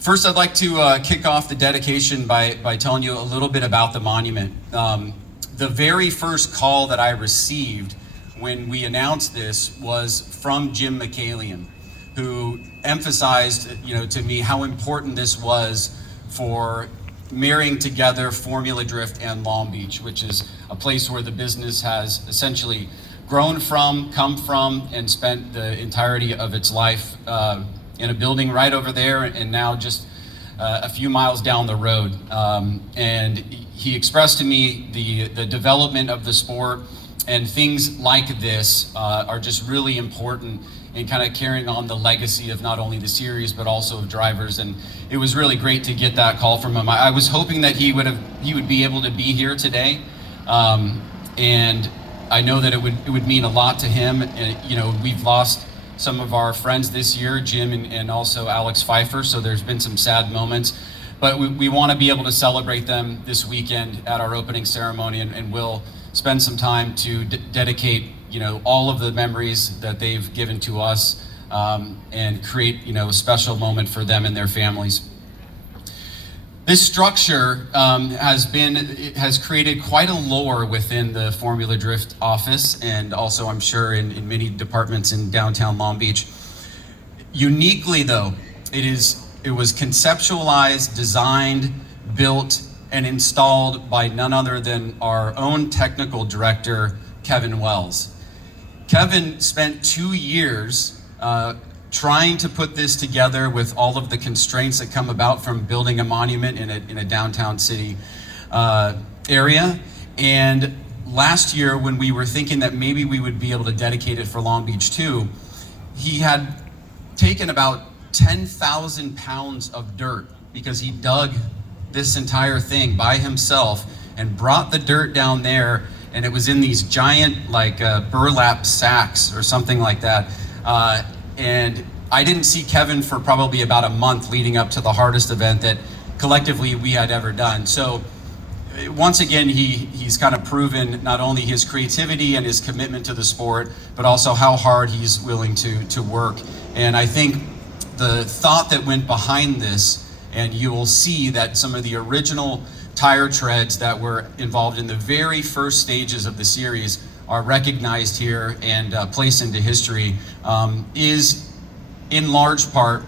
First, I'd like to kick off the dedication by telling you a little bit about the monument. The very first call that I received when we announced this was from Jim McCallion, who emphasized, to me how important this was for marrying together Formula Drift and Long Beach, which is a place where the business has essentially grown from, come from, and spent the entirety of its life in a building right over there, and now just a few miles down the road. And he expressed to me the development of the sport, and things like this are just really important in kind of carrying on the legacy of not only the series but also of drivers. And it was really great to get that call from him. I was hoping that he would be able to be here today, and I know that it would mean a lot to him. And, we've lost some of our friends this year, Jim and also Alex Pfeiffer, so there's been some sad moments, but we want to be able to celebrate them this weekend at our opening ceremony, and we'll spend some time to dedicate all of the memories that they've given to us, and create a special moment for them and their families. This structure has created quite a lore within the Formula Drift office, and also I'm sure in many departments in downtown Long Beach. Uniquely though, it was conceptualized, designed, built, and installed by none other than our own technical director, Kevin Wells. Kevin spent 2 years trying to put this together with all of the constraints that come about from building a monument in a downtown city area. And last year, when we were thinking that maybe we would be able to dedicate it for Long Beach too, he had taken about 10,000 pounds of dirt, because he dug this entire thing by himself and brought the dirt down there, and it was in these giant burlap sacks or something like that. And I didn't see Kevin for probably about a month leading up to the hardest event that collectively we had ever done. So once again, he's kind of proven not only his creativity and his commitment to the sport, but also how hard he's willing to work. And I think the thought that went behind this, and you will see that some of the original tire treads that were involved in the very first stages of the series are recognized here and placed into history, is in large part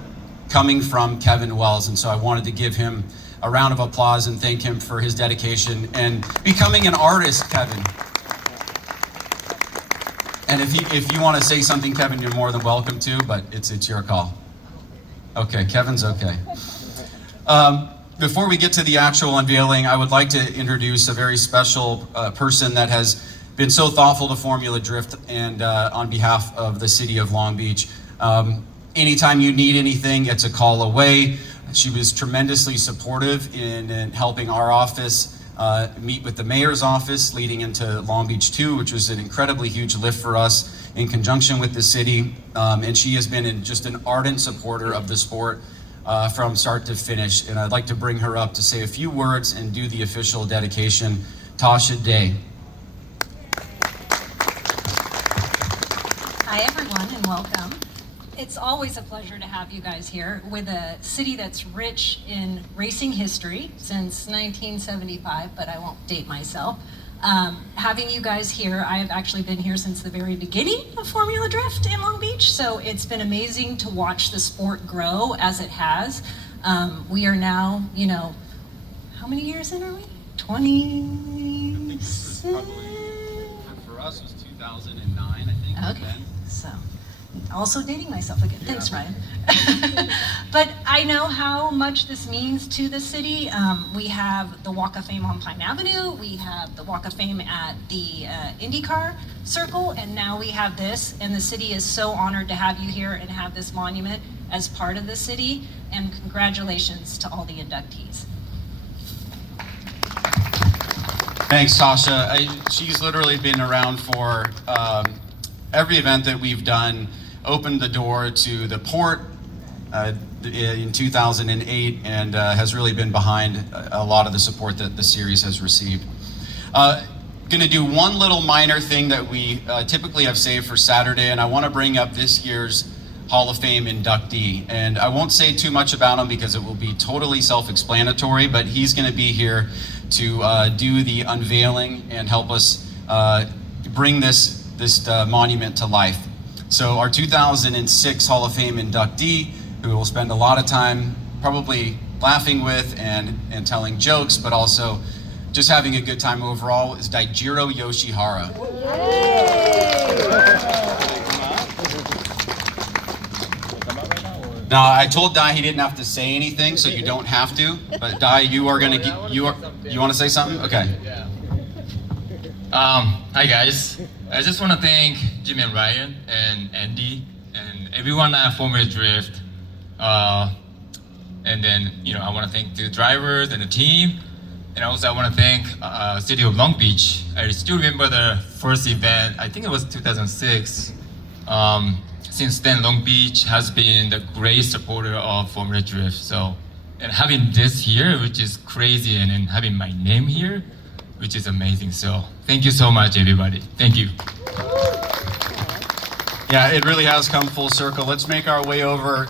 coming from Kevin Wells. And so I wanted to give him a round of applause and thank him for his dedication and becoming an artist, Kevin. And if you want to say something, Kevin, you're more than welcome to, but it's your call. Okay, Kevin's okay. Before we get to the actual unveiling, I would like to introduce a very special person that has been so thoughtful to Formula Drift and on behalf of the city of Long Beach. Anytime you need anything, it's a call away. She was tremendously supportive in helping our office meet with the mayor's office leading into Long Beach 2, which was an incredibly huge lift for us in conjunction with the city. And she has been just an ardent supporter of the sport from start to finish. And I'd like to bring her up to say a few words and do the official dedication. Tasha Day. Hi everyone, and welcome. It's always a pleasure to have you guys here with a city that's rich in racing history since 1975, but I won't date myself. Having you guys here, I've actually been here since the very beginning of Formula Drift in Long Beach, so it's been amazing to watch the sport grow as it has. We are now, how many years in are we? 26? For us, it was 2009, I think. Okay, so also dating myself again. Thanks, Ryan. But I know how much this means to the city. We have the Walk of Fame on Pine Avenue. We have the Walk of Fame at the IndyCar Circle, and now we have this. And the city is so honored to have you here and have this monument as part of the city. And congratulations to all the inductees. Thanks, Tasha. She's literally been around for every event that we've done, opened the door to the port in 2008, and has really been behind a lot of the support that the series has received. Gonna do one little minor thing that we typically have saved for Saturday, and I want to bring up this year's Hall of Fame inductee. And I won't say too much about him because it will be totally self-explanatory, but he's going to be here to do the unveiling and help us bring this monument to life. So our 2006 Hall of Fame inductee, who we'll spend a lot of time probably laughing with and telling jokes, but also just having a good time overall, is Daijiro Yoshihara. Now, I told Dai he didn't have to say anything, so you don't have to. But Dai, you are gonna get, you want to say something? Okay. Hi guys. I just want to thank Jim and Ryan and Andy and everyone at Formula Drift. And then, I want to thank the drivers and the team. And also I want to thank City of Long Beach. I still remember the first event, I think it was 2006. Since then, Long Beach has been the great supporter of Formula Drift. So, and having this here, which is crazy, and then having my name here, which is amazing. So, thank you so much, everybody. Thank you. Yeah, it really has come full circle. Let's make our way over.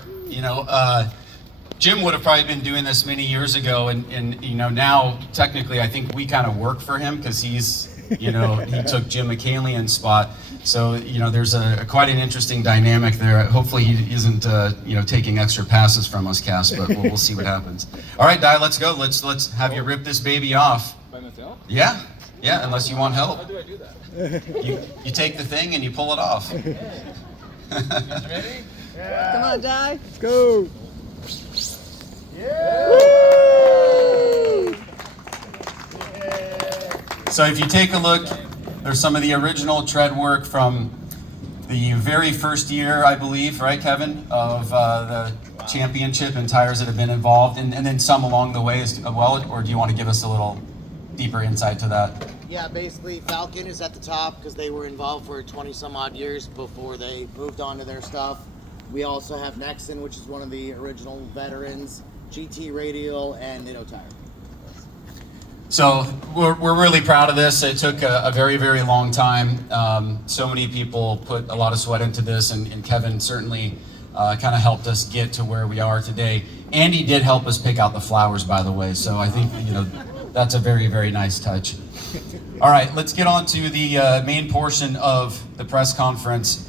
Jim would have probably been doing this many years ago, and now technically I think we kind of work for him because he's, he took Jim McCalian's spot. So there's quite an interesting dynamic there. Hopefully he isn't taking extra passes from us, Cass, but we'll see what happens. All right, Dai, let's go. Let's have you rip this baby off. By myself? Yeah, unless you want help. How do I do that? You take the thing and you pull it off. Ready? Come on, Dai. Let's go. So if you take a look, there's some of the original tread work from the very first year, I believe, right, Kevin, of the championship and tires that have been involved, and then some along the way as well, or do you want to give us a little deeper insight to that? Yeah, basically Falcon is at the top because they were involved for 20 some odd years before they moved on to their stuff. We also have Nexon, which is one of the original veterans, GT Radial, and Nitto Tire. So we're really proud of this. It took a very, very long time. So many people put a lot of sweat into this, and Kevin certainly kind of helped us get to where we are today. Andy did help us pick out the flowers, by the way, so I think that's a very, very nice touch. All right, let's get on to the main portion of the press conference.